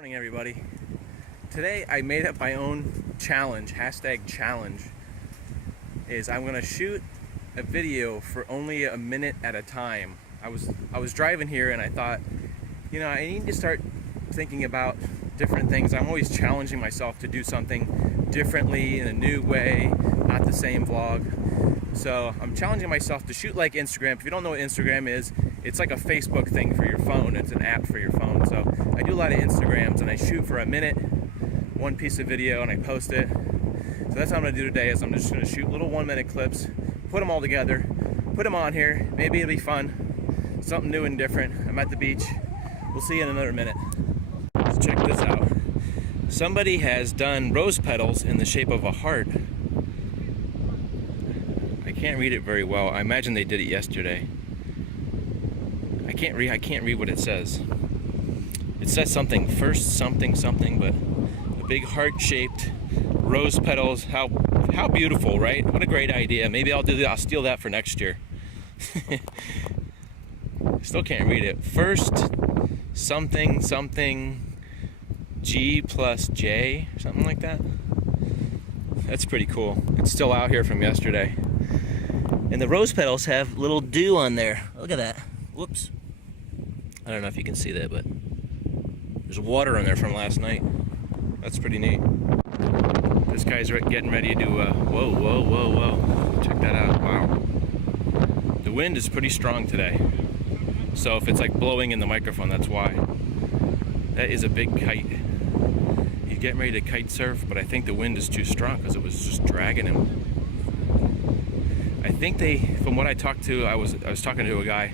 Morning everybody. Today I made up my own challenge, #challenge, is I'm gonna shoot a video for only a minute at a time. I was driving here and I thought, I need to start thinking about different things. I'm always challenging myself to do something differently in a new way, not the same vlog. So I'm challenging myself to shoot like Instagram. If you don't know what Instagram is, it's like a Facebook thing for your phone. It's an app for your phone. So I do a lot of Instagrams and I shoot for a minute, one piece of video, and I post it. So that's what I'm gonna do today, is I'm just gonna shoot little 1-minute clips, put them all together, put them on here. Maybe it'll be fun, something new and different. I'm at the beach. We'll see you in another minute. Let's check this out. Somebody has done rose petals in the shape of a heart. I can't read it very well. I imagine they did it yesterday. I can't read what it says. It says something, first something, but a big heart-shaped rose petals. How beautiful, right? What a great idea. Maybe I'll do that. I'll steal that for next year. Still can't read it. First something G plus J, or something like that. That's pretty cool. It's still out here from yesterday. And the rose petals have little dew on there. Look at that. Whoops. I don't know if you can see that, but there's water on there from last night. That's pretty neat. This guy's getting ready to do whoa. Check that out. Wow. The wind is pretty strong today. So if it's like blowing in the microphone, that's why. That is a big kite. He's getting ready to kite surf, but I think the wind is too strong because it was just dragging him. I think from what I talked to, I was talking to a guy.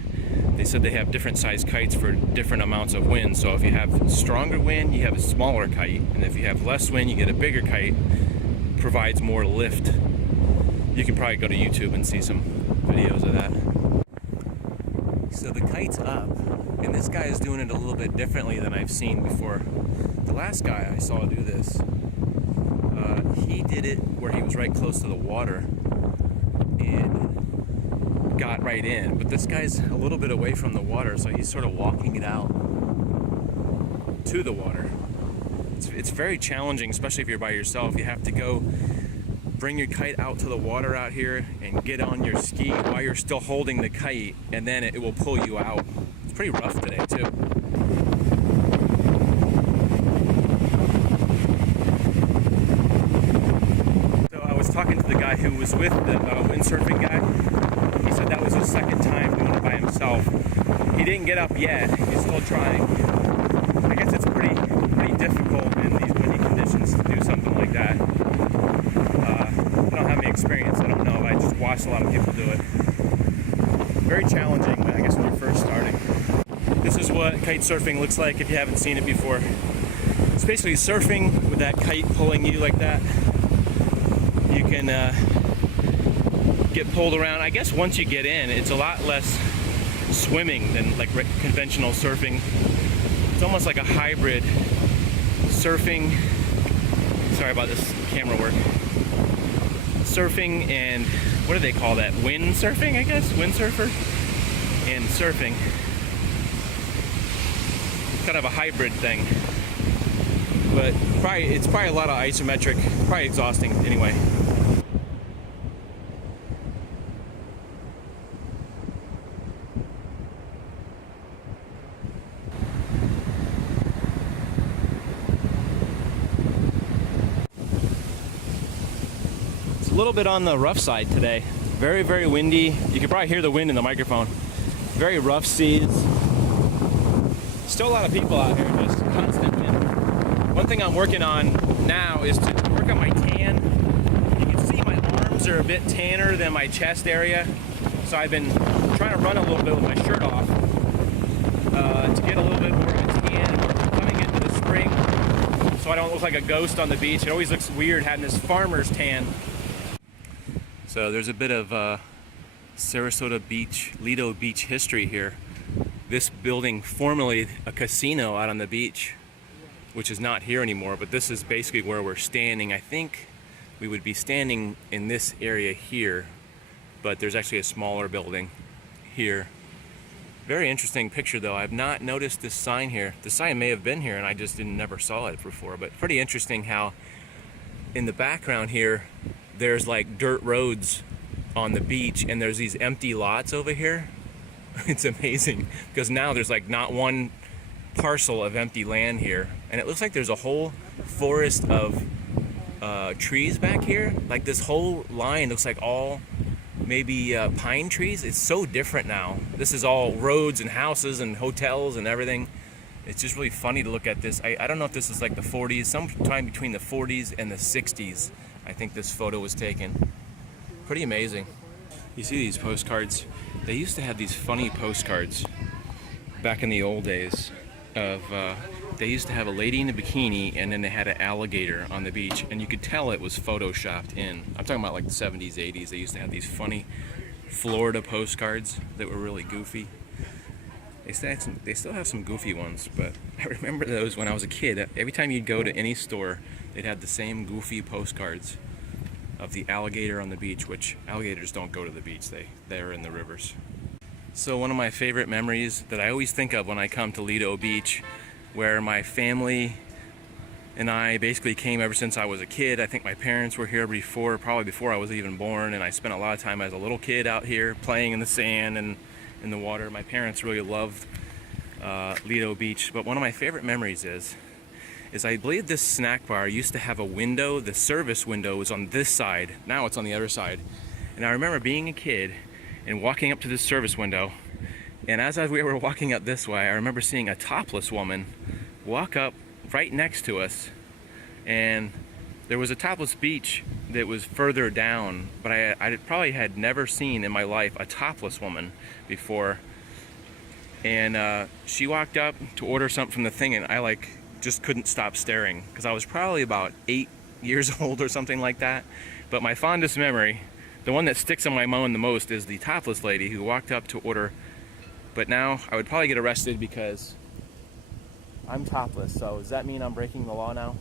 They said they have different size kites for different amounts of wind. So if you have stronger wind, you have a smaller kite, and if you have less wind, you get a bigger kite. Provides more lift. You can probably go to YouTube and see some videos of that. So the kite's up, and this guy is doing it a little bit differently than I've seen before. The last guy I saw do this, he did it where he was right close to the water and got right in, but this guy's a little bit away from the water, so he's sort of walking it out to the water. It's very challenging, especially if you're by yourself. You have to go bring your kite out to the water out here and get on your ski while you're still holding the kite, and then it will pull you out. It's pretty rough today too. So I was talking to the guy who was with the windsurfing guy. He said that was his second time doing it by himself. He didn't get up yet. He's still trying. I guess it's pretty difficult in these windy conditions to do something like that. I don't have any experience. I don't know. I just watched a lot of people do it. Very challenging, I guess, when you're first starting. This is what kite surfing looks like if you haven't seen it before. It's basically surfing with that kite pulling you like that. You can get pulled around. I guess once you get in, it's a lot less swimming than like conventional surfing. It's almost like a hybrid surfing. Sorry about this camera work. Surfing and what do they call that? Wind surfing, I guess? Windsurfer and surfing. Kind of a hybrid thing. But it's probably a lot of isometric, probably exhausting anyway. A little bit on the rough side today. Very, very windy. You can probably hear the wind in the microphone. Very rough seas. Still a lot of people out here, just constant wind. One thing I'm working on now is to work on my tan. You can see my arms are a bit tanner than my chest area. So I've been trying to run a little bit with my shirt off to get a little bit more of a tan. Coming into the spring, so I don't look like a ghost on the beach. It always looks weird having this farmer's tan. So there's a bit of Sarasota Beach, Lido Beach history here. This building, formerly a casino out on the beach, which is not here anymore, but this is basically where we're standing. I think we would be standing in this area here, but there's actually a smaller building here. Very interesting picture though. I've not noticed this sign here. The sign may have been here and I just never saw it before, but pretty interesting how in the background here there's like dirt roads on the beach and there's these empty lots over here. It's amazing because now there's like not one parcel of empty land here, and it looks like there's a whole forest of trees back here. Like this whole line looks like all maybe pine trees. It's so different now. This is all roads and houses and hotels and everything. It's just really funny to look at this. I don't know if this is like the 40s, sometime between the 40s and the 60s. I think this photo was taken. Pretty amazing. You see these postcards? They used to have these funny postcards back in the old days of they used to have a lady in a bikini and then they had an alligator on the beach, and you could tell it was photoshopped in. I'm talking about like the 70s, 80s. They used to have these funny Florida postcards that were really goofy. They still have some goofy ones, but I remember those when I was a kid. Every time you'd go to any store, they'd have the same goofy postcards of the alligator on the beach, which alligators don't go to the beach, they're in the rivers. So one of my favorite memories that I always think of when I come to Lido Beach, where my family and I basically came ever since I was a kid. I think my parents were here before, probably before I was even born, and I spent a lot of time as a little kid out here playing in the sand and in the water. My parents really loved Lido Beach, but one of my favorite memories is I believe this snack bar used to have a window. The service window was on this side. Now it's on the other side. And I remember being a kid and walking up to this service window, and as we were walking up this way, I remember seeing a topless woman walk up right next to us, and there was a topless beach that was further down, but I probably had never seen in my life a topless woman before. And she walked up to order something from the thing, and I just couldn't stop staring because I was probably about 8 years old or something like that. But my fondest memory, the one that sticks in my mind the most, is the topless lady who walked up to order. But now I would probably get arrested because I'm topless. So does that mean I'm breaking the law now?